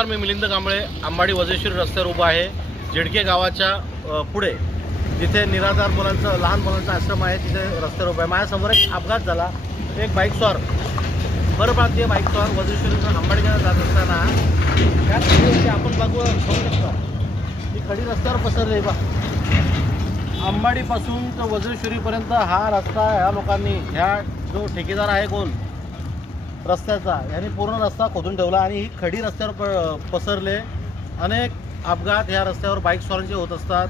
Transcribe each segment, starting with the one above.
नमस्कार मी मिलिंद कांबळे आंबाडी वजेश्वरी रस्त्यावर उभा आहे. जिडके गावाच्या पुढे जिथे निराधार मुलांचं लहान मुलांचा आश्रम आहे तिथे रस्त्यावर उभा आहे. माझ्यासमोर एक अपघात झाला. एक बाईक स्वार बरं पाहते बाईक स्वार वजेश्वरीतून आंबाडीकडे जात असताना त्याच आपण बघू बघू शकता. ही खडी रस्त्यावर पसरली. बा अंबाडीपासून तर वज्रेश्वरीपर्यंत हा रस्ता ह्या लोकांनी ह्या जो ठेकेदार आहे कोण? रस्त्याचा. यांनी पूर्ण रस्ता खोदून ठेवला आणि ही खडी रस्त्यावर प पसरले. अनेक अपघात ह्या रस्त्यावर बाईक स्वारांचे होत असतात.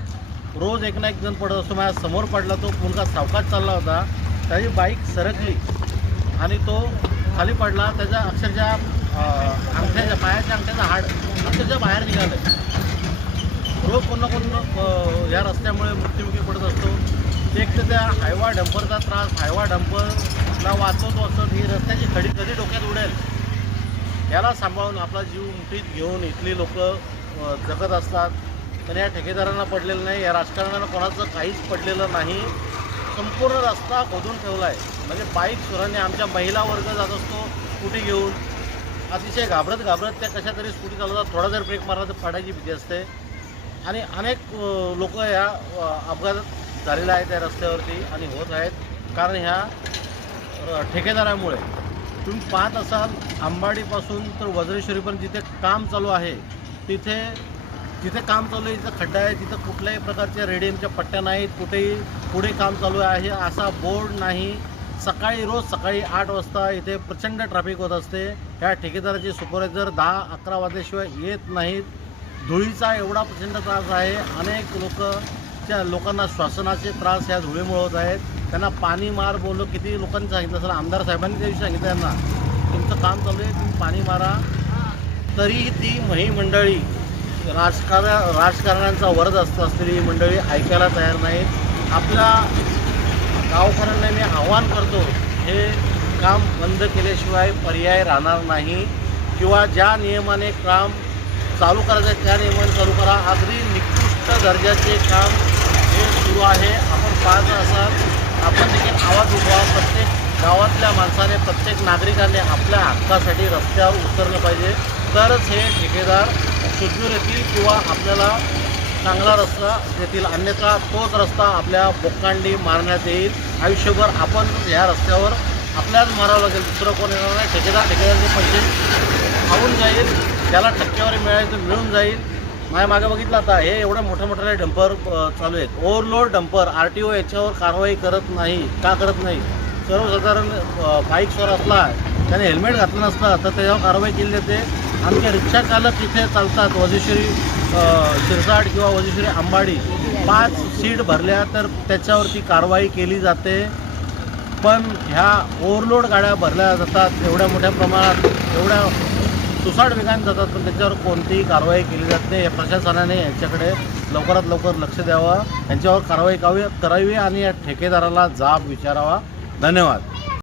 रोज एक ना एक जण पडत असतो. माझ्यासमोर पडला तो मुलगा सावकाश चालला होता. त्याची बाईक सरकली आणि तो खाली पडला. त्याच्या अक्षरशः अंगठ्याच्या पायाच्या अंगठ्याचा हाड अक्षरशः बाहेर निघालं. रोज कोण ना कोण ह्या या रस्त्यामुळे मृत्युमुखी पडत असतो. एक तर त्या हायवा डंपरचा त्रास हायवा डंपरला वाचत वाचत ही रस्त्याची खडी कधी डोक्यात उडेल? याला सांभाळून आपला जीव मुठीत घेऊन इथली लोक जगत असतात. पण या ठेकेदारांना पडलेलं नाही या राजकारणाला कोणाचं काहीच पडलेलं नाही. संपूर्ण रस्ता खोदून ठेवला आहे म्हणजे बाईक सुराने आमच्या महिला वर्ग जात असतो स्कूटी घेऊन. अतिशय घाबरत घाबरत त्या कशा तरी स्कूटी चालवतात. थोडा जर ब्रेक मारला तर पडायची भीती असते. आणि अनेक लोक या अपघातात अपघात झालेला आहे त्या रस्त्यावरती आणि होत आहेत. कारण ह्या ठेकेदारामुळे तुम्ही पाहत असाल आंबाडीपासून तर वज्रेश्वरीपर्यंत जिथे काम चालू आहे तिथे जिथे काम चालू आहे तिथं खड्डा आहे तिथं कुठल्याही प्रकारच्या रेडियमच्या पट्ट्या नाहीत कुठेही पुढे काम चालू आहे असा बोर्ड नाही. सकाळी रोज सकाळी आठ वाजता इथे प्रचंड ट्रॅफिक होत असते. ह्या ठेकेदाराचे सुपरवायझर दहा अकरा वाजल्याशिवाय येत नाहीत धुळीचा एवढा प्रचंड त्रास आहे. अनेक लोक त्या लोकांना श्वासनाचे त्रास ह्या धुळीमुळे होत आहेत. त्यांना पाणी मार बोललो किती लोकांनी सांगितलं सर आमदार साहेबांनी त्या दिवशी सांगितलं त्यांना तुमचं काम चालू आहे तुम्ही पाणी मारा. तरीही ती मही मंडळी राजकारण राजकारण्यांचा वरद असत असलेली ही मंडळी ऐकायला तयार नाही आपल्या गावकऱ्यांना मी आव्हान करतो हे काम बंद केल्याशिवाय पर्याय राहणार नाही. किंवा ज्या नियमाने काम चालू करायचं आहे त्या नियमाने चालू करा. अगदी निकृष्ट दर्जाचे काम हे आहे आपण पाहत असाल आपण देखील आवाज उभा प्रत्येक गावातल्या माणसाने प्रत्येक नागरिकाने आपल्या हक्कासाठी रस्त्यावर उतरलं पाहिजे. तरच हे ठेकेदार सुदूर येतील किंवा आपल्याला चांगला रस्ता देतील. अन्यथा तोच रस्ता आपल्या बोकांडी मारण्यात येईल. आयुष्यभर आपण ह्या रस्त्यावर आपल्याच मारावं लागेल. दुसरं कोण येणार नाही. ठेकेदार ठेकेदारचे पैसे खाऊन जाईल. त्याला टक्केवारी मिळायचं मिळून जाईल. माझ्या मागे बघितलं आता हे एवढ्या मोठ्या मोठ्या डंपर चालू आहेत. Overload dumper R T O याच्यावर कारवाई करत नाही. का करत नाही? सर्वसाधारण अ, असला त्याने हेल्मेट घातलं नसलं तर त्याच्यावर कारवाई केली जाते. आमचे रिक्षा चालक तिथे चालतात. वजेश्वरी शिरसाट किंवा वजेश्वरी आंबाडी. पाच सीट भरल्या तर त्याच्यावरती कारवाई केली जाते. पण ह्या ओव्हरलोड गाड्या भरल्या जातात एवढ्या मोठ्या प्रमाणात एवढ्या सुसाट वेगाने जातात पण त्यांच्यावर कोणतीही कारवाई केली जात नाही. या प्रशासनाने यांच्याकडे लवकरात लवकर लक्ष द्यावं. यांच्यावर कारवाई करावी करावी आणि या ठेकेदाराला जाब विचारावा. धन्यवाद.